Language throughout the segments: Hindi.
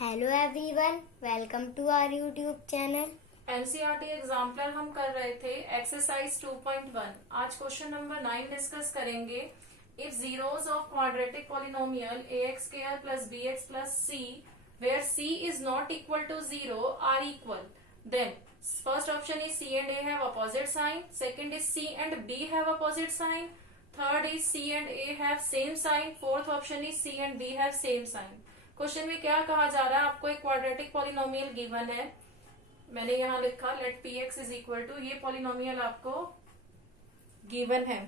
Hello everyone, welcome to our YouTube channel. NCERT exemplar हम कर रहे थे एक्सरसाइज 2.1। आज क्वेश्चन नंबर 9 डिस्कस करेंगे। If zeros of quadratic polynomial ax square plus bx plus c where c is not equal to 0 are equal, then first option is c and a have opposite sign, second is c and b have opposite sign, third is c and a have same sign, fourth option is c and b have same sign। Question में क्या कहा जा रहा है, आपको एक क्वाड्रेटिक पॉलिनोमियल गिवन है, मैंने यहां लिखा let P X is equal to, ये पॉलिनोमियल आपको गिवन है।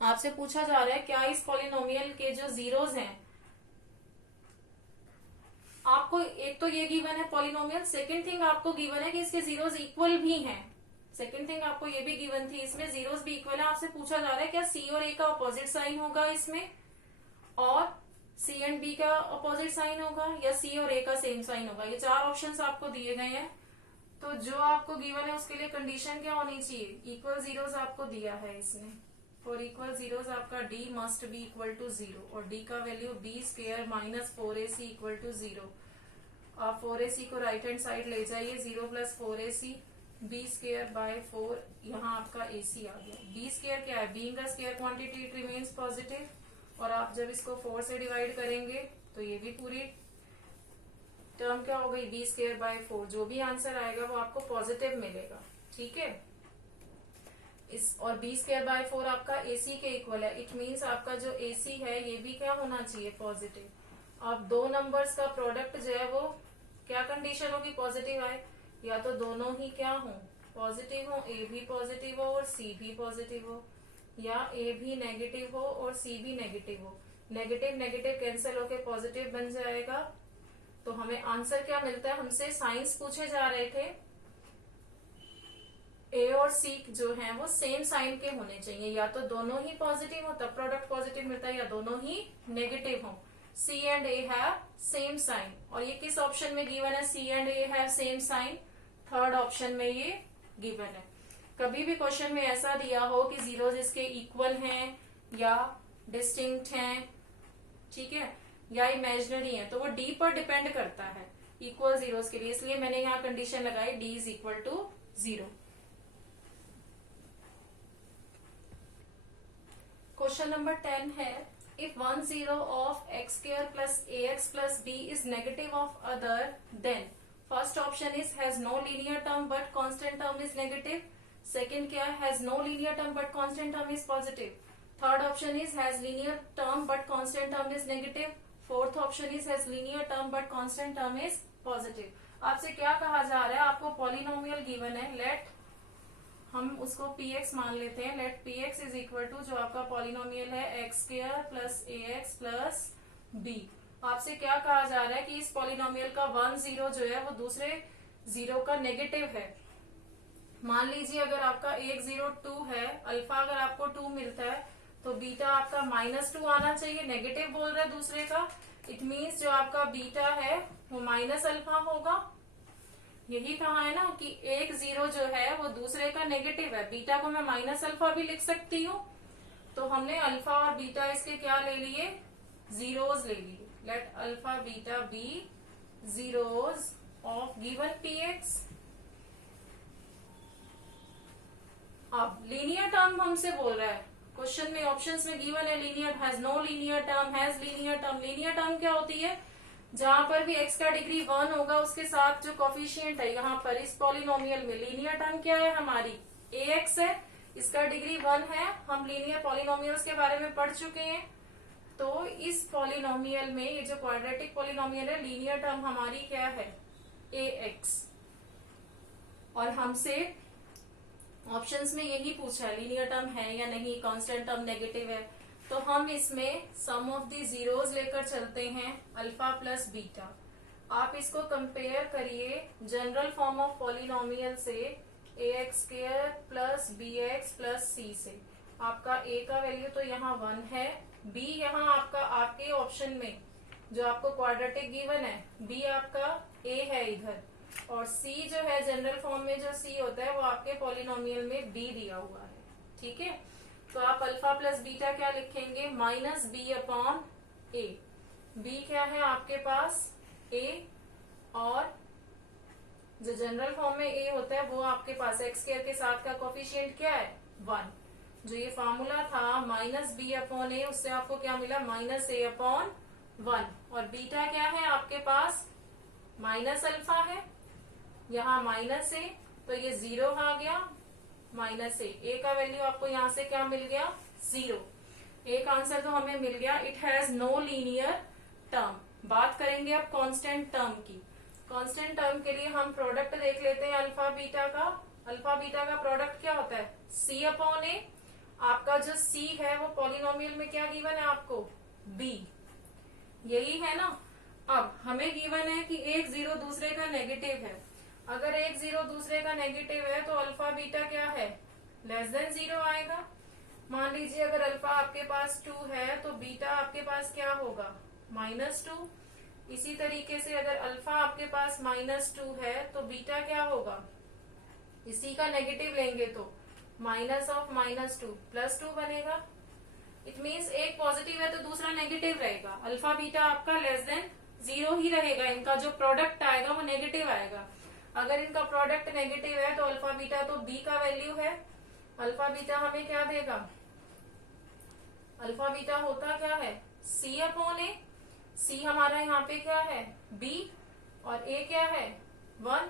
आपसे पूछा जा रहा है क्या इस पॉलिनोमियल के जो जीरोस हैं, आपको एक तो ये गिवन है पॉलिनोमियल, सेकंड थिंग आपको गिवन है कि इसके जीरोस इक्वल भी हैं। सेकंड थिंग आपको ये भी गिवन थी, इसमें जीरोस भी इक्वल है। आपसे पूछा जा रहा है क्या सी और ए का अपोजिट साइन होगा इसमें, और सी एंड बी का अपोजिट साइन होगा, या सी और ए का सेम साइन होगा। ये चार ऑप्शंस आपको दिए गए हैं। तो जो आपको गिवन है उसके लिए कंडीशन क्या होनी चाहिए, इक्वल जीरोस आपको दिया है इसमें। फॉर इक्वल जीरोस आपका d must be equal to 0, और d का value b square minus 4ac equal to 0। आप 4ac को राइट हैंड साइड ले जाइए, 0 plus 4ac b square by 4, यहाँ आपका ac आ गया। b स्क्वायर क्या है, being a square quantity it remains positive, और आप जब इसको 4 से डिवाइड करेंगे तो ये भी पूरी टर्म क्या हो गई, बी स्क्वायर बाय 4। जो भी आंसर आएगा वो आपको पॉजिटिव मिलेगा, ठीक है। इस और बी स्क्वायर बाय 4 आपका एसी के इक्वल है, इट मींस आपका जो एसी है ये भी क्या होना चाहिए, पॉजिटिव। अब दो नंबर्स का प्रोडक्ट जो है वो क्या कंडीशन होगी, पॉजिटिव आए, या तो दोनों ही क्या हो, पॉजिटिव हो, ए भी पॉजिटिव हो और सी भी पॉजिटिव हो, या ए भी नेगेटिव हो और सी भी नेगेटिव हो। नेगेटिव नेगेटिव कैंसिल होके पॉजिटिव बन जाएगा। तो हमें आंसर क्या मिलता है, हमसे साइंस पूछे जा रहे थे, ए और सी जो हैं वो सेम साइन के होने चाहिए, या तो दोनों ही पॉजिटिव हो तब प्रोडक्ट पॉजिटिव मिलता है, या दोनों ही नेगेटिव हो। C and A have same sign, और ये किस ऑप्शन में गिवन है, C and A have same sign, third option में ये गिवन है। कभी भी क्वेश्चन में ऐसा दिया हो कि जीरोस इसके इक्वल हैं या डिस्टिंक्ट हैं, ठीक है, या इमेजिनरी है, तो वो डी पर डिपेंड करता है इक्वल जीरोस के लिए, इसलिए मैंने यहाँ कंडीशन लगाई D is equal to 0। Question number 10 है, if one zero of X square plus A X plus B is negative of other, then first option is has no linear term but constant term is negative, second क्या है, has no linear term but constant term is positive, third option is has linear term but constant term is negative, fourth option is has linear term but constant term is positive. आपसे क्या कहा जा रहा है, आपको पॉलिनोमियल गिवन है, लेट हम उसको px मान लेते हैं, let px is equal to जो आपका पॉलिनोमियल है X square plus A X plus B. आपसे क्या कहा जा रहा है कि इस पॉलिनोमियल का 1 0 जो है वो दूसरे जीरो का नेगेटिव है। मान लीजिए अगर आपका 1 0 2 है, अल्फा अगर आपको 2 मिलता है तो बीटा आपका -2 आना चाहिए, नेगेटिव बोल रहा है दूसरे का, इट मीन्स जो आपका बीटा है वो माइनस अल्फा होगा। यही कहा है ना कि 1 0 जो है वो दूसरे का नेगेटिव है, बीटा को मैं माइनस अल्फा भी लिख सकती हूँ। तो हमने अल्फा और बीटा इसके क्या ले लिए, जीरोस ले लिए। Let alpha beta be zeros of given px। अब लीनियर टर्म हमसे बोल रहा है, क्वेश्चन में ऑप्शंस में गिवन है linear, has no linear term, has linear term. Linear term क्या होती है, जहां पर भी x का डिग्री 1 होगा उसके साथ जो कोफिशिएंट है, यहाँ पर इस पॉलिनोमियल में लीनियर टर्म क्या है हमारी, ax है, इसका डिग्री 1 है। हम लीनियर पॉलिनोमियल्स के बारे में पढ़ चुके हैं। तो इस पॉलिनोमियल में ये जो क्वाड्रेटिक पॉलिनोमियल है, लीनियर टर्म हमारी क्या है, ax, और हमसे ऑप्शंस में यही पूछा है लीनियर टर्म है या नहीं, कांस्टेंट टर्म नेगेटिव है। तो हम इसमें सम ऑफ दी जीरोस लेकर चलते हैं, अल्फा प्लस बीटा। आप इसको कंपेयर करिए जनरल फॉर्म ऑफ पॉलिनोमियल से, A X square plus B X plus C से। आपका a का वैल्यू तो यहाँ 1 है, b यहाँ आपका आपके ऑप्शन में जो आपको क्वाड्रेटिक गिवन है, b आपका a है इधर, और c जो है जनरल फॉर्म में जो c होता है वो आपके पॉलिनोमियल में b दिया हुआ है, ठीक है। तो आप अल्फा प्लस बीटा क्या लिखेंगे, -b अपॉन a। b क्या है आपके पास ए, और जो जनरल फॉर्म में ए होता है वो आपके पास एक्स स्क्वायर के साथ का कोफिशिएंट क्या है 1। जो ये फॉर्मूला था माइनस बी अपॉन ए, उससे आपको क्या मिला माइनस ए अपॉन 1। और बीटा क्या है आपके पास माइनस अल्फा है, यहाँ माइनस ए, तो ये 0 आ गया माइनस ए का वैल्यू आपको यहाँ से क्या मिल गया 0। एक आंसर तो हमें मिल गया। It has no linear term. बात करेंगे अब कांस्टेंट टर्म की। कांस्टेंट टर्म के लिए हम प्रोडक्ट देख लेते हैं अल्फा बीटा का। अल्फा बीटा का प्रोडक्ट क्या होता है सी अपॉन ए। आपका जो सी है वो पॉलिनोमियल में क्या गिवन है आपको बी, यही है ना। अब हमें गिवन है कि एक जीरो दूसरे का नेगेटिव है। अगर एक जीरो दूसरे का नेगेटिव है तो अल्फा बीटा क्या है लेस देन 0 आएगा। मान लीजिए अगर अल्फा आपके पास 2 है तो बीटा आपके पास क्या होगा -2। इसी तरीके से अगर अल्फा आपके पास -2 है तो बीटा क्या होगा, इसी का नेगेटिव लेंगे तो माइनस ऑफ -2 +2 बनेगा। इट मीन्स एक पॉजिटिव है तो दूसरा नेगेटिव रहेगा। अल्फा बीटा आपका लेस देन 0 ही रहेगा। इनका जो प्रोडक्ट आएगा वो नेगेटिव आएगा। अगर इनका प्रोडक्ट नेगेटिव है तो अल्फा बीटा तो बी का वैल्यू है। अल्फा बीटा हमें क्या देगा, अल्फा बीटा होता क्या है सी अपॉन ए। सी हमारा यहाँ पे क्या है बी और ए क्या है 1,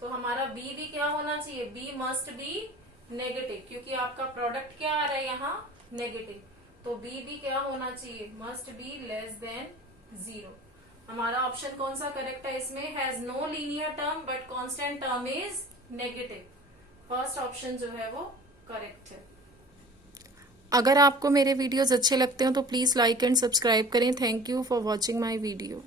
तो हमारा बी भी क्या होना चाहिए, बी मस्ट बी नेगेटिव, क्योंकि आपका प्रोडक्ट क्या आ रहा है यहाँ नेगेटिव। तो बी भी क्या होना चाहिए मस्ट बी लेस देन 0। हमारा ऑप्शन कौन सा करेक्ट है इसमें, has no linear term but constant term is negative. First option जो है वो करेक्ट है। अगर आपको मेरे वीडियोस अच्छे लगते हो तो प्लीज लाइक एंड सब्सक्राइब करें। Thank you for watching my video.